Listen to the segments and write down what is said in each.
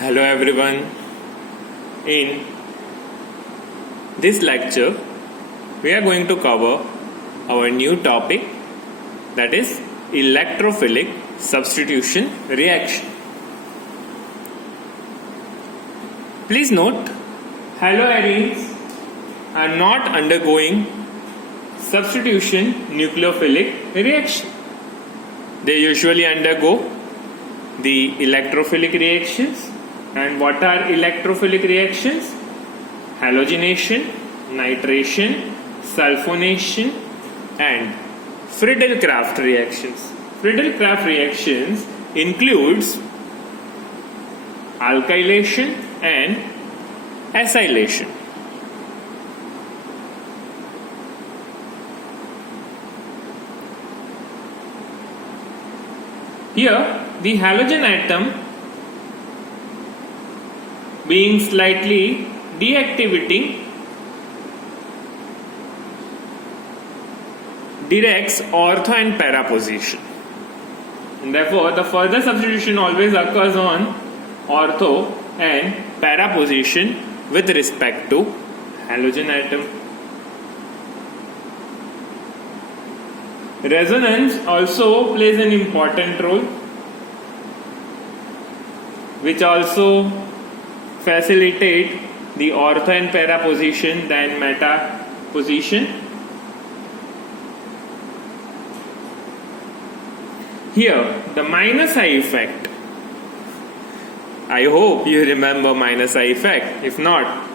Hello everyone. In this lecture, we are going to cover our new topic, that is electrophilic substitution reaction. Please note, haloarenes are not undergoing substitution nucleophilic reaction. They usually undergo the electrophilic reactions. And what are electrophilic reactions? Halogenation, nitration, sulfonation, and Friedel-Crafts reactions. Friedel-Crafts reactions includes alkylation and acylation. Here, the halogen atom being slightly deactivating directs ortho and para position. And therefore, the further substitution always occurs on ortho and para position with respect to halogen atom. Resonance also plays an important role, which also facilitate the ortho and para position than meta position. Here, the minus I effect. I hope you remember minus I effect. If not,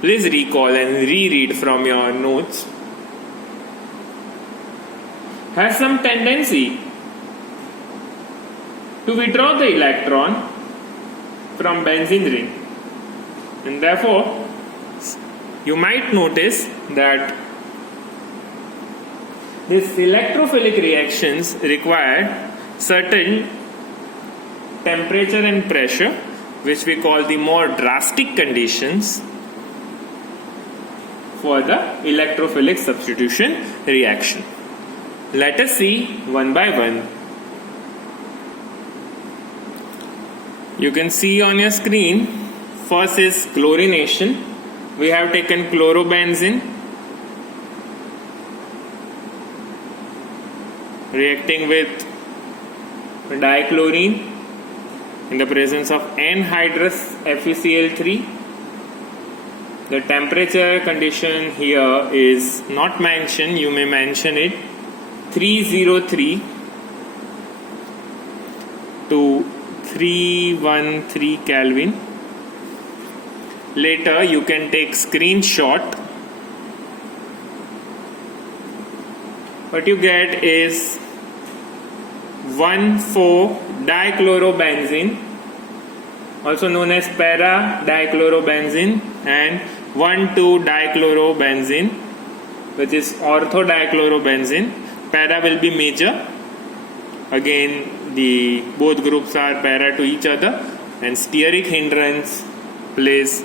please recall and reread from your notes. Has some tendency to withdraw the electron from benzene ring. And therefore, you might notice that these electrophilic reactions require certain temperature and pressure, which we call the more drastic conditions for the electrophilic substitution reaction. Let us see one by one. You can see on your screen, first is chlorination. We have taken chlorobenzene reacting with dichlorine in the presence of anhydrous FeCl3. The temperature condition here is not mentioned, you may mention it, 303 to 313 Kelvin. Later you can take screenshot. What you get is 1,4-dichlorobenzene, also known as para-dichlorobenzene, and 1,2-dichlorobenzene, which is ortho-dichlorobenzene. Para will be major. Again, the both groups are para to each other, and steric hindrance plays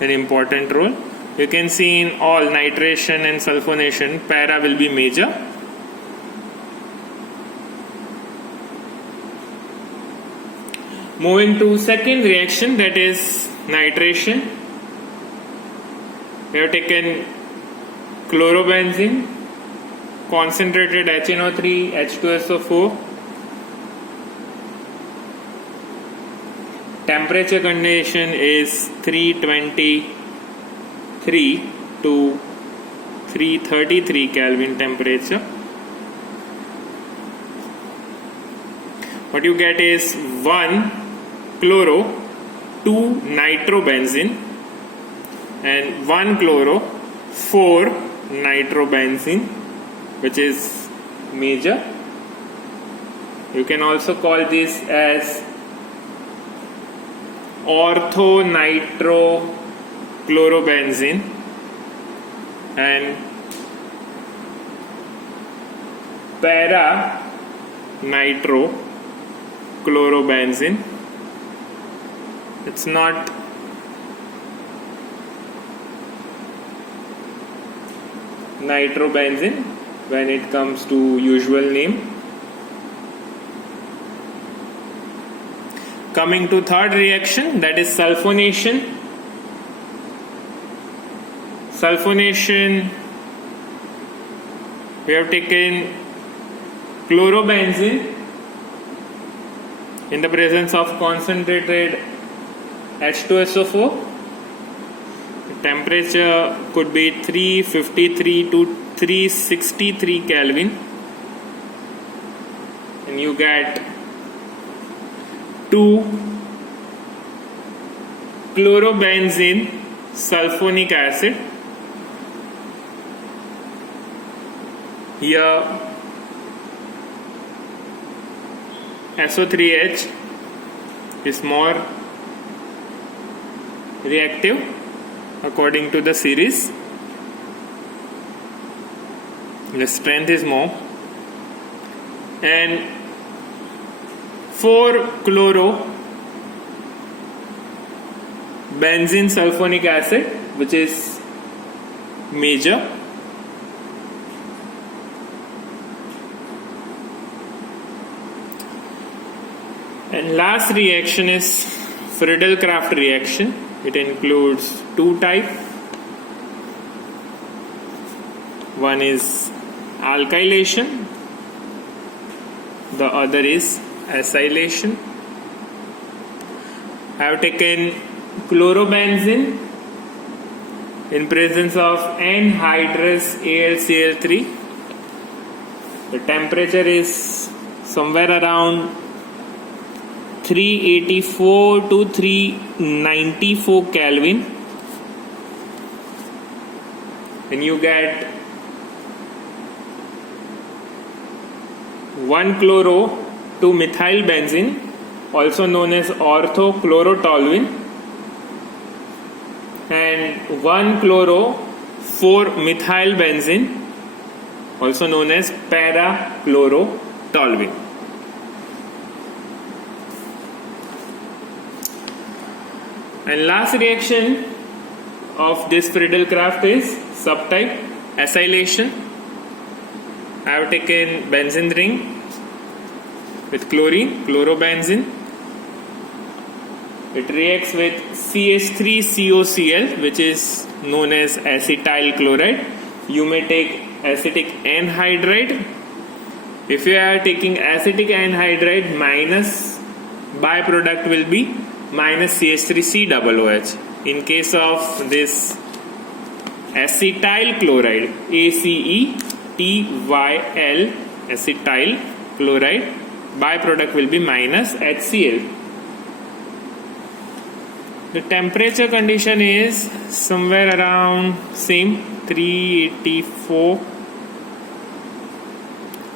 an important role. You can see in all nitration and sulfonation, para will be major. Moving to second reaction, that is nitration. We have taken chlorobenzene, concentrated HNO3, H2SO4. Temperature condition is 323 to 333 Kelvin temperature. What you get is 1 chloro, 2 nitrobenzene, and 1 chloro, 4 nitrobenzene, which is major. You can also call this as ortho-nitrochlorobenzene and para-nitrochlorobenzene. It's not nitrobenzene when it comes to usual name. Coming to third reaction, that is sulfonation. Sulfonation, we have taken chlorobenzene in the presence of concentrated H2SO4. The temperature could be 353 to 363 Kelvin, and you get 2 chlorobenzene sulfonic acid. Here SO3H is more reactive according to the series. The strength is more, and 4 chloro benzene sulfonic acid, which is major. And last reaction is Friedel-Crafts reaction. It includes 2 types. One is alkylation, the other is acylation. I have taken chlorobenzene in presence of anhydrous AlCl3. The temperature is somewhere around 384 to 394 Kelvin, and you get 1 chloro 2 methyl benzene, also known as orthochlorotoluene, and 1 chloro 4 methyl benzene, also known as parachlorotoluene. And last reaction of this Friedel-Crafts is subtype acylation. I have taken benzene ring with chlorine, chlorobenzene. It reacts with CH3COCl, which is known as acetyl chloride. You may take acetic anhydride. If you are taking acetic anhydride, minus byproduct will be minus CH3COOH. In case of this acetyl chloride, ACETYL, acetyl chloride, byproduct will be minus HCl. The temperature condition is somewhere around same, 384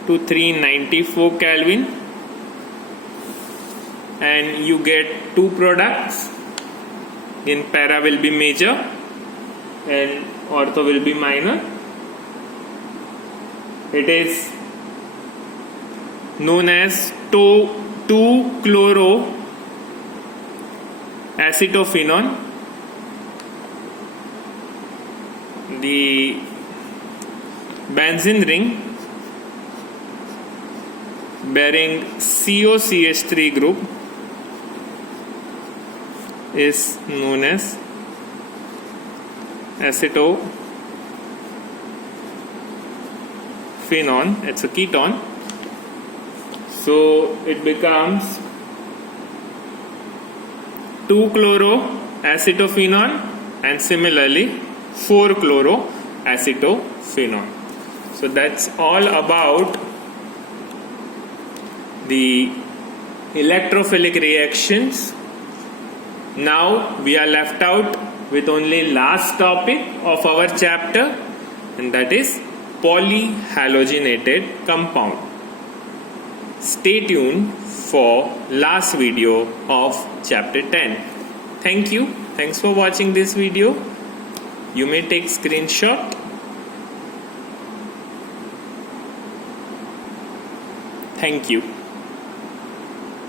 to 394 Kelvin, and you get 2 products. In para will be major and ortho will be minor. It is known as 2-chloro acetophenone. The benzene ring bearing COCH3 group is known as acetophenone. It's a ketone, so it becomes 2-chloroacetophenone and similarly 4-chloroacetophenone. So that's all about the electrophilic reactions. Now we are left out with only last topic of our chapter, and that is polyhalogenated compound. Stay tuned for last video of chapter 10. Thank you. Thanks for watching this video. You may take screenshot. Thank you.